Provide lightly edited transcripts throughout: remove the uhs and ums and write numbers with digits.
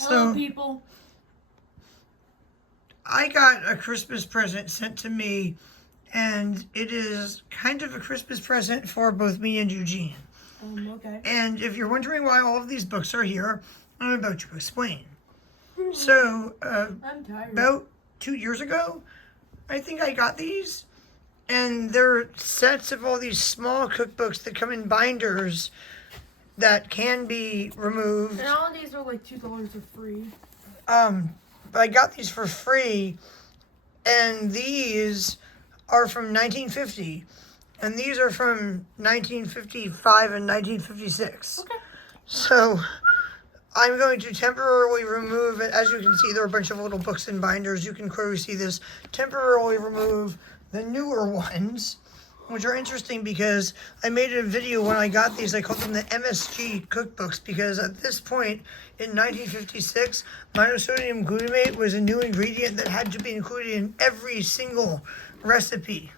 Hello, So people. I got a Christmas present sent to me, and it is kind of a Christmas present for both me and Eugene. Okay. And if you're wondering why all of these books are here, I'm about to explain. So, I'm tired. about 2 years ago, I think I got these, and they're sets of all these small cookbooks that come in binders that can be removed. And all of these are like $2 for free. I got these for free, and these are from 1950, and these are from 1955 and 1956. Okay. So I'm going to temporarily remove it. As you can see, there are a bunch of little books and binders. You can clearly see this. Temporarily remove the newer ones, which are interesting because I made a video when I got these. I called them the MSG cookbooks because at this point in 1956, monosodium glutamate was a new ingredient that had to be included in every single recipe.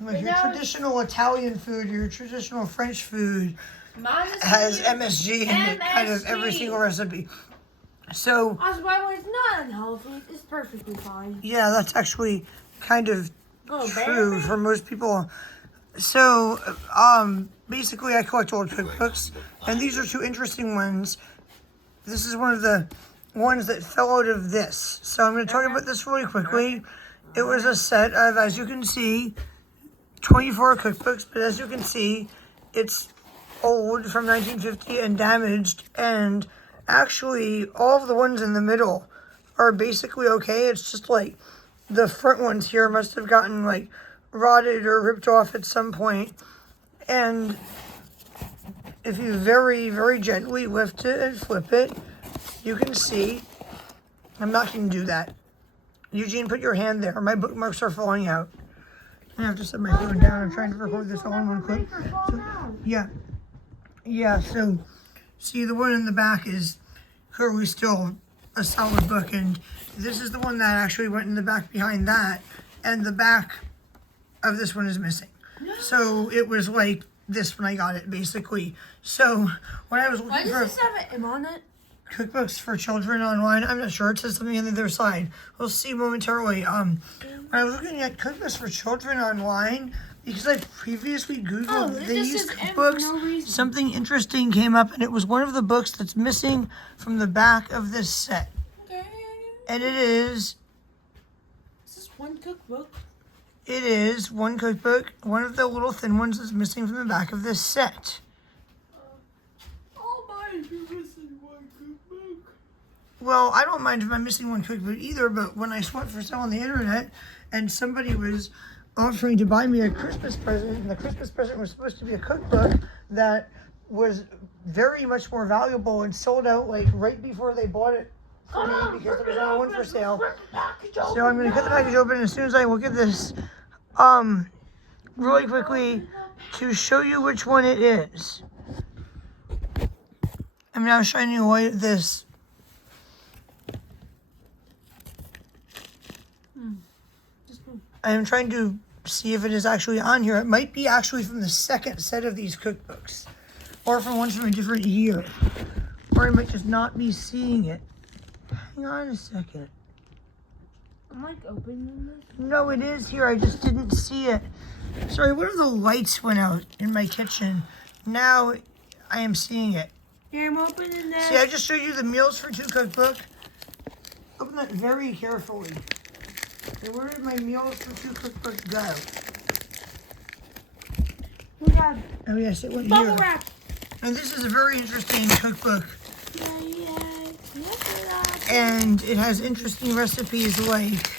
Like your traditional Italian food, your traditional French food has MSG in it, kind of every single recipe. So, By the way, it's not unhealthy. It's perfectly fine. yeah, that's actually kind of true baby. for most people. So, basically, I collect old cookbooks, and these are two interesting ones. This is one of the ones that fell out of this. So I'm going to talk about this really quickly. It was a set of, as you can see, 24 cookbooks, but as you can see, it's old from 1950 and damaged, and actually all of the ones in the middle are basically okay. It's just like the front ones here must have gotten like rotted or ripped off at some point. And if you very, very gently lift it and flip it, you can see. I'm not going to do that. Eugene, put your hand there. My bookmarks are falling out. I have to set my phone down. I'm trying to record this all in one clip. So, yeah, so see, the one in the back is clearly still a solid book, and this is the one that actually went in the back behind that, and the back of this one is missing. So it was like this when I got it, basically. So when I was looking for Does this have an M on it? cookbooks for children online, I'm not sure. It says something on the other side. We'll see momentarily. When I was looking at cookbooks for children online, because I previously Googled these cookbooks, something interesting came up, and it was one of the books that's missing from the back of this set. Okay. And it is... Is this one cookbook? It is one cookbook. One of the little thin ones is missing from the back of this set. I'll mind if you're missing one cookbook. Well, I don't mind if I'm missing one cookbook either, but when I went for sale on the internet and somebody was offering to buy me a Christmas present, and the Christmas present was supposed to be a cookbook that was very much more valuable and sold out like right before they bought it for me because there was only one for sale. So I'm going to cut the package open as soon as I look at this really quickly to show you which one it is. I'm now shining a light at this. I am trying to see if it is actually on here. It might be actually from the second set of these cookbooks, or from ones from a different year, or I might just not be seeing it. Hang on a second. I'm like opening this. No, it is here. I just didn't see it. Sorry, one of the lights went out in my kitchen. Now I am seeing it. Here, I'm opening this. See, I just showed you the Meals for Two cookbook. Open that very carefully. And where did my Meals for Two cookbook go? We got Oh yes, it went bubble here. wrap. And this is a very interesting cookbook. Yay. And it has interesting recipes like,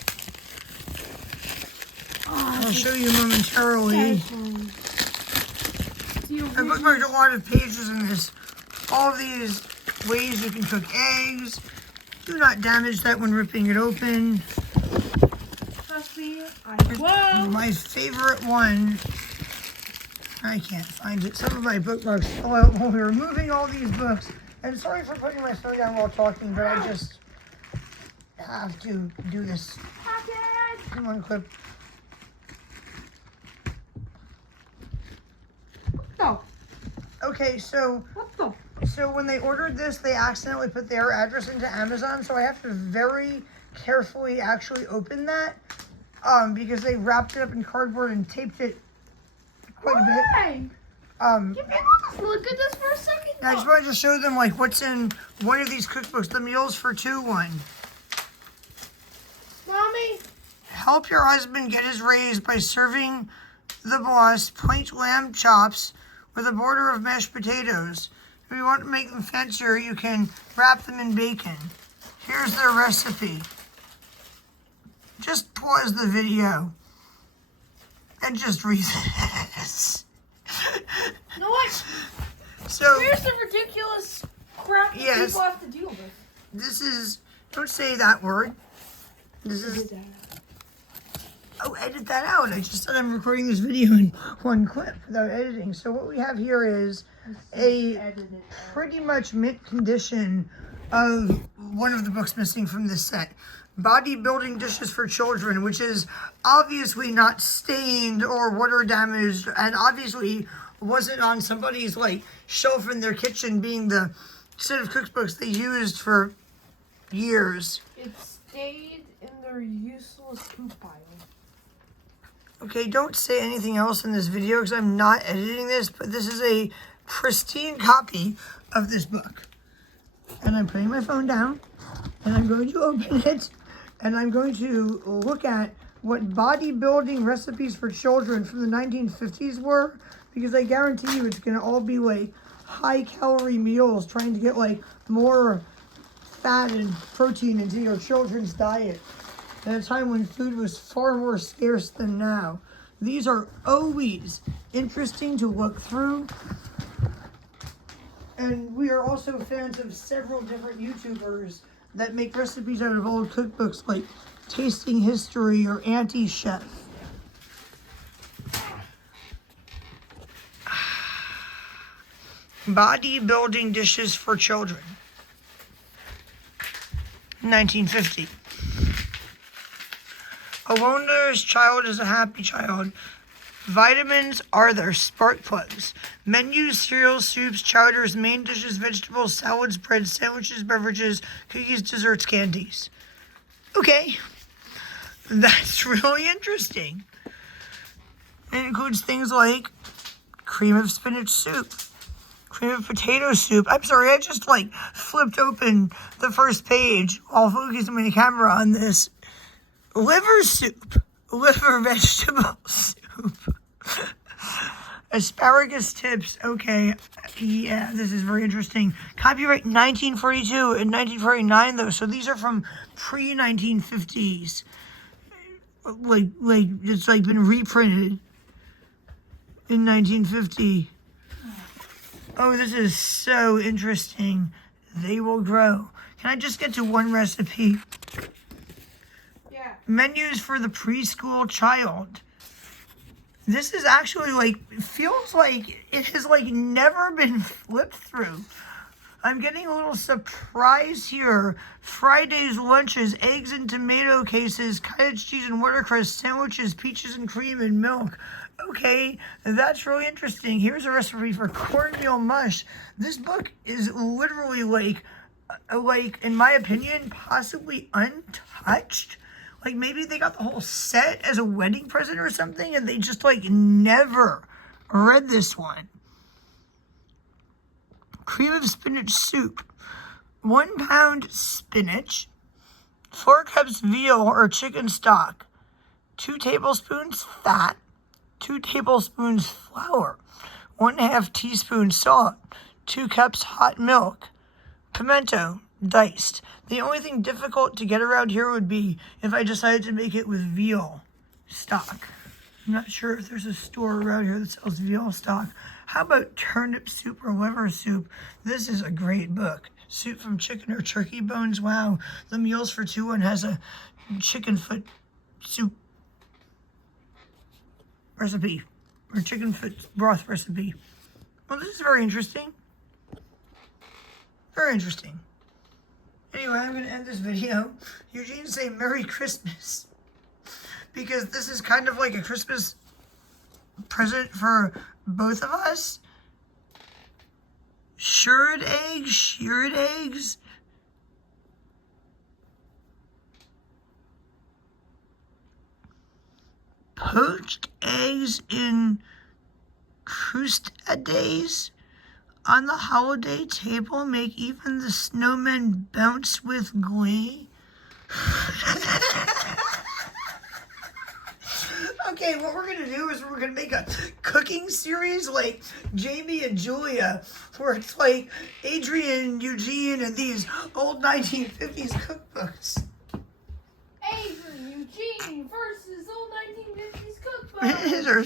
I'll show you momentarily. I bookmarked a lot of pages in this. All of these ways you can cook eggs. Do not damage that when ripping it open. Trust me, I will. My favorite one, I can't find it. Some of my bookmarks fell out while we were moving all these books. And sorry for putting my phone down while talking, but I just have to do this. Come on, clip. No. Okay, so What the? So when they ordered this, they accidentally put their address into Amazon, so I have to very carefully actually open that because they wrapped it up in cardboard and taped it quite a bit. Why? Give me a look at this for a second. I just wanted to show them like what's in one of these cookbooks, the Meals for Two one. Mommy. Help your husband get his raise by serving the boss point lamb chops with a border of mashed potatoes. If you want to make them fancier, you can wrap them in bacon. Here's their recipe. Just pause the video and just read this. You know what? So Here's the ridiculous crap that Yes. people have to deal with. this is, don't say that word. This is, oh, edit that out. I just said I'm recording this video in one clip without editing. So what we have here is a pretty much mint condition of one of the books missing from this set. Bodybuilding Dishes for Children, which is obviously not stained or water damaged, and obviously wasn't on somebody's like shelf in their kitchen, being the set of cookbooks they used for years. It stayed in their useless poop pile. Okay, don't say anything else in this video because I'm not editing this, but this is a pristine copy of this book. And I'm putting my phone down, and I'm going to open it, and I'm going to look at what bodybuilding recipes for children from the 1950s were, because I guarantee you it's going to all be like high-calorie meals trying to get like more fat and protein into your children's diet at a time when food was far more scarce than now. These are always interesting to look through. And we are also fans of several different YouTubers that make recipes out of old cookbooks like Tasting History or Auntie Chef. Bodybuilding Dishes for Children, 1950. A well-nourished child is a happy child. Vitamins are their spark plugs. Menus, cereals, soups, chowders, main dishes, vegetables, salads, breads, sandwiches, beverages, cookies, desserts, candies. Okay, that's really interesting. It includes things like cream of spinach soup, cream of potato soup. I'm sorry, I just like flipped open the first page while focusing my camera on this. Liver soup, liver vegetable soup, asparagus tips. Okay, yeah, this is very interesting. Copyright 1942 and 1949 though, so these are from pre-1950s. Like it's like been reprinted in 1950. Oh, this is so interesting. They will grow. Can I just get to one recipe? Yeah. Menus for the preschool child. This is actually like, feels like it has like never been flipped through. I'm getting a little surprise here. Friday's lunches, eggs and tomato cases, cottage cheese and watercress, sandwiches, peaches and cream and milk. Okay, that's really interesting. Here's a recipe for cornmeal mush. This book is literally like in my opinion, possibly untouched. Like maybe they got the whole set as a wedding present or something and they just like never read this one. Cream of spinach soup. 1 pound spinach. 4 cups veal or chicken stock. 2 tablespoons fat. 2 tablespoons flour. 1/2 teaspoon salt. 2 cups hot milk. Pimento, diced. The only thing difficult to get around here would be if I decided to make it with veal stock. I'm not sure if there's a store around here that sells veal stock. How about turnip soup or liver soup? This is a great book. Soup from chicken or turkey bones. Wow. The Meals for Two one has a chicken foot soup recipe or chicken foot broth recipe. Well, this is very interesting. Very interesting. Anyway, I'm going to end this video. Eugene, say Merry Christmas. Because this is kind of like a Christmas present for both of us. Shirred eggs, poached eggs in crustades on the holiday table make even the snowmen bounce with glee. Okay, what we're gonna do is we're gonna make a cooking series like Jamie and Julia, where it's like Adrienne, Eugene, and these old 1950s cookbooks. Adrienne, Eugene versus old 1950s cookbook. These are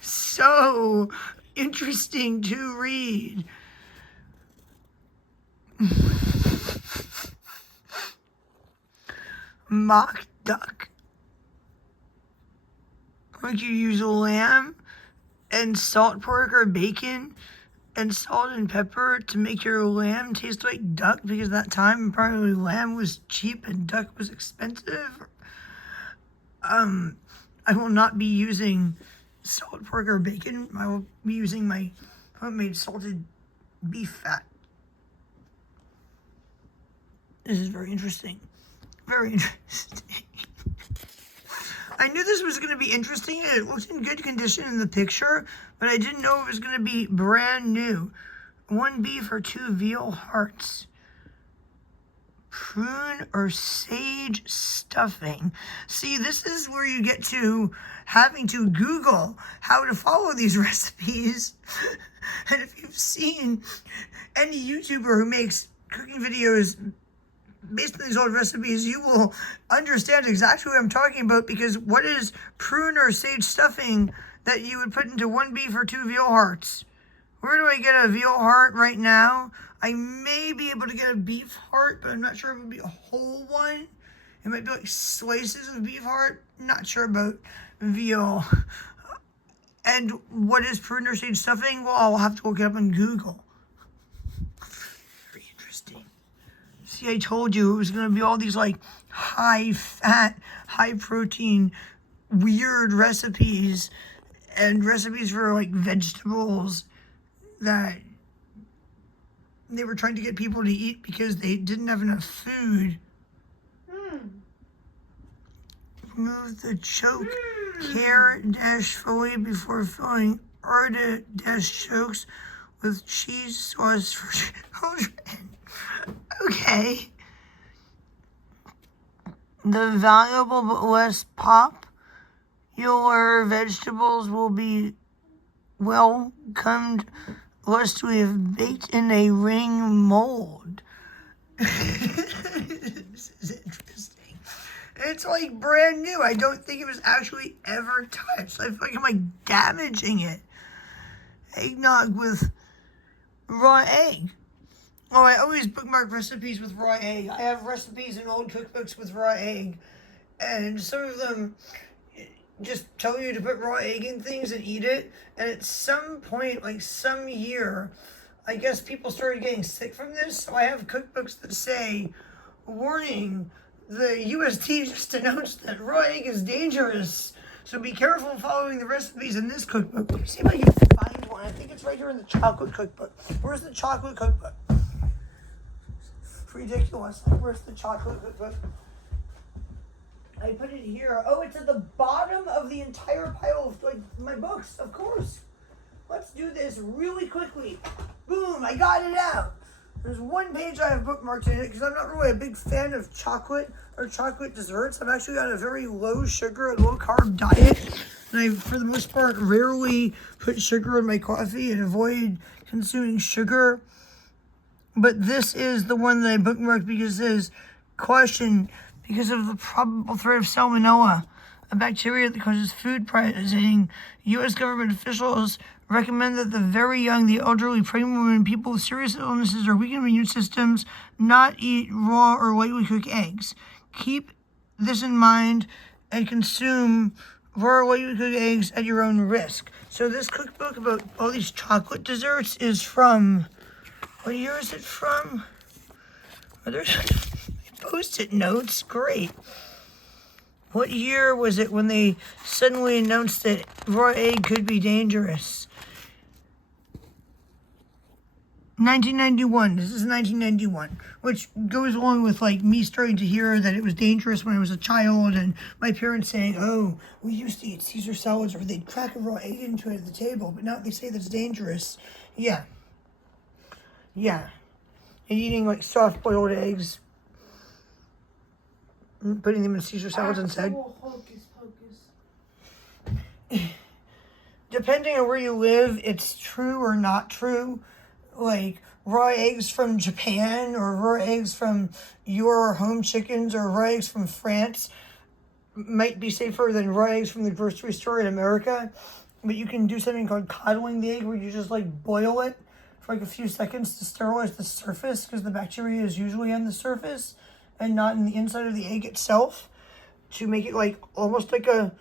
so interesting to read. Mock duck. Like you use lamb and salt pork or bacon and salt and pepper to make your lamb taste like duck, because at that time probably lamb was cheap and duck was expensive. I will not be using salt pork or bacon. I will be using my homemade salted beef fat. This is very interesting. Very interesting. I knew this was going to be interesting, and it looked in good condition in the picture, but I didn't know it was going to be brand new. 1 beef or 2 veal hearts. Prune or sage stuffing. See, this is where you get to having to Google how to follow these recipes. And if you've seen any YouTuber who makes cooking videos based on these old recipes, you will understand exactly what I'm talking about, because what is prune or sage stuffing that you would put into 1 beef or 2 veal hearts? Where do I get a veal heart right now? I may be able to get a beef heart, but I'm not sure if it would be a whole one. It might be like slices of beef heart. Not sure about veal. And what is prune or sage stuffing? Well, I'll have to look it up on Google. Very interesting. See, I told you it was going to be all these like high fat, high protein, weird recipes, and recipes for like vegetables that they were trying to get people to eat because they didn't have enough food. Remove the choke care-fillet before filling chokes with cheese sauce for children. Okay. The valuable but less popular vegetables will be welcomed lest we have baked in a ring mold. This is interesting. It's like brand new. I don't think it was actually ever touched. I feel like I'm like damaging it. Eggnog with raw egg. Oh, I always bookmark recipes with raw egg. I have recipes in old cookbooks with raw egg. And some of them just tell you to put raw egg in things and eat it. And at some point, like some year, I guess people started getting sick from this. So I have cookbooks that say, warning, the UST just announced that raw egg is dangerous. So be careful following the recipes in this cookbook. Let me see if I can find one. I think it's right here in the chocolate cookbook. Where's the chocolate cookbook? Ridiculous. Where's the chocolate cookbook? I put it here. Oh, it's at the bottom of the entire pile of like my books, of course. Let's do this really quickly. Boom, I got it out. There's one page I have bookmarked in it because I'm not really a big fan of chocolate or chocolate desserts. I'm actually on a very low sugar, low carb diet. And I, for the most part, rarely put sugar in my coffee and avoid consuming sugar. But this is the one that I bookmarked because it says, caution, because of the probable threat of salmonella, a bacteria that causes food poisoning. U.S. government officials recommend that the very young, the elderly, pregnant women, people with serious illnesses or weakened immune systems not eat raw or lightly cooked eggs. Keep this in mind and consume raw or lightly cooked eggs at your own risk. So this cookbook about all these chocolate desserts is from, what year is it from? Oh, there's Post-it notes, great. What year was it when they suddenly announced that raw egg could be dangerous? 1991. This is 1991, which goes along with like me starting to hear that it was dangerous when I was a child, and my parents saying, "Oh, we used to eat Caesar salads, or they'd crack a raw egg into it at the table, but now they say that's dangerous." Yeah, and eating like soft-boiled eggs, putting them in Caesar salads instead. Hocus pocus. Depending on where you live, it's true or not true. Like raw eggs from Japan or raw eggs from your home chickens or raw eggs from France might be safer than raw eggs from the grocery store in America. But you can do something called coddling the egg, where you just like boil it for like a few seconds to sterilize the surface, because the bacteria is usually on the surface and not in the inside of the egg itself, to make it like almost like a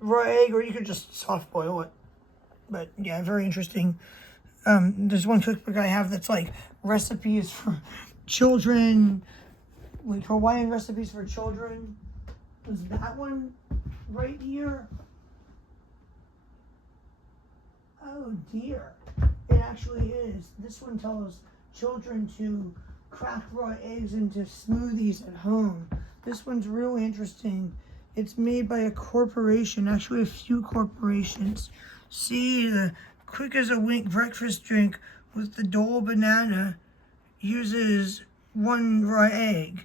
raw egg, or you could just soft boil it. But yeah, very interesting. There's one cookbook I have that's like recipes for children, like Hawaiian recipes for children. Was that one right here? Oh dear, it actually is. This one tells children to crack raw eggs into smoothies at home. This one's really interesting. It's made by a corporation, actually a few corporations. See, the quick as a wink breakfast drink with the Dole banana uses 1 raw egg.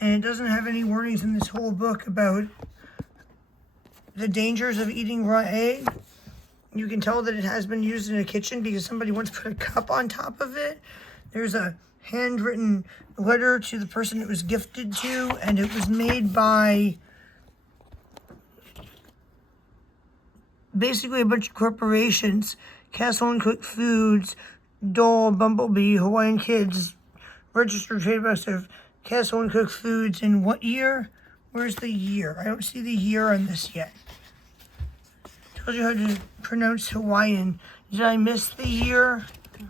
And it doesn't have any warnings in this whole book about the dangers of eating raw egg. You can tell that it has been used in a kitchen because somebody once put a cup on top of it. There's a handwritten letter to the person it was gifted to, and it was made by basically a bunch of corporations: Castle and Cook Foods, Dole, Bumblebee, Hawaiian Kids, Registered Trademarks of Castle and Cook Foods. In what year? Where's the year? I don't see the year on this yet. Tells you how to pronounce Hawaiian. Did I miss the year? 1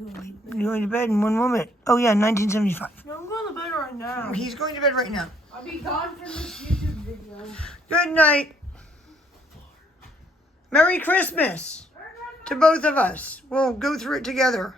moment. You're going to bed in 1 moment. Oh yeah, 1975. No, I'm going to bed right now. He's going to bed right now. I'll be gone from this YouTube video. Good night. Merry Christmas to both of us. We'll go through it together.